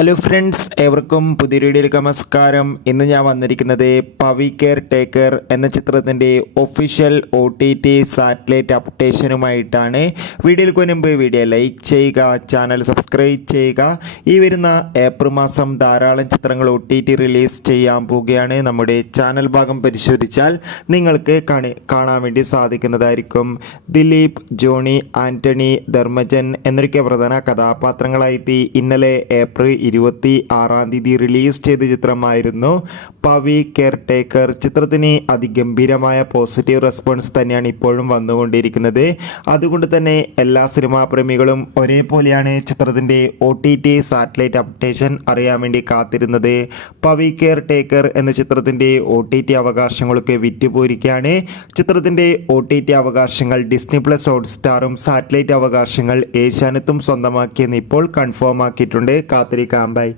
Hello friends, ഏവർക്കും പുതിയൊരു വീഡിയോയിലേക്ക് നമസ്കാരം. ഇന്ന് ഞാൻ വന്നിരിക്കുന്നത് പവി കെയർ ടേക്കർ എന്ന ചിത്രത്തിൻ്റെ ഒഫീഷ്യൽ OTT സാറ്റലൈറ്റ് അപ്ഡേഷനുമായിട്ടാണ്. വീഡിയോയിൽ മുൻപ് വീഡിയോ ലൈക്ക് ചെയ്യുക, ചാനൽ സബ്സ്ക്രൈബ് ചെയ്യുക. ഈ വരുന്ന ഏപ്രിൽ മാസം ധാരാളം ചിത്രങ്ങൾ OTT റിലീസ് ചെയ്യാൻ പോവുകയാണ്. നമ്മുടെ ചാനൽ ഭാഗം പരിശോധിച്ചാൽ നിങ്ങൾക്ക് കാണാൻ വേണ്ടി സാധിക്കുന്നതായിരിക്കും. ദിലീപ്, ജോണി ആൻ്റണി, ധർമ്മജൻ എന്നൊക്കെ പ്രധാന കഥാപാത്രങ്ങളായി ഇന്നലെ ഏപ്രിൽ 26 റിലീസ് ചെയ്ത ചിത്രമായിരുന്നു പവി കെയർ ടേക്കർ. ചിത്രത്തിന് അതിഗംഭീരമായ പോസിറ്റീവ് റെസ്പോൺസ് തന്നെയാണ് ഇപ്പോഴും വന്നുകൊണ്ടിരിക്കുന്നത്. അതുകൊണ്ട് തന്നെ എല്ലാ സിനിമാ പ്രേമികളും ഒരേപോലെയാണ് ചിത്രത്തിൻ്റെ OTT സാറ്റലൈറ്റ് അപ്ഡേഷൻ അറിയാൻ വേണ്ടി കാത്തിരുന്നത്. പവി കെയർ ടേക്കർ എന്ന ചിത്രത്തിൻ്റെ OTT അവകാശങ്ങളൊക്കെ വിറ്റുപോയിരിക്കുകയാണ്. ചിത്രത്തിൻ്റെ OTT അവകാശങ്ങൾ ഡിസ്നി പ്ലസ് ഹോട്ട്സ്റ്റാറും സാറ്റലൈറ്റ് അവകാശങ്ങൾ ഏഷ്യാനെറ്റും സ്വന്തമാക്കിയെന്ന് ഇപ്പോൾ കൺഫേം ആക്കിയിട്ടുണ്ട്. കാത്തിരിക്കാം. ബൈ.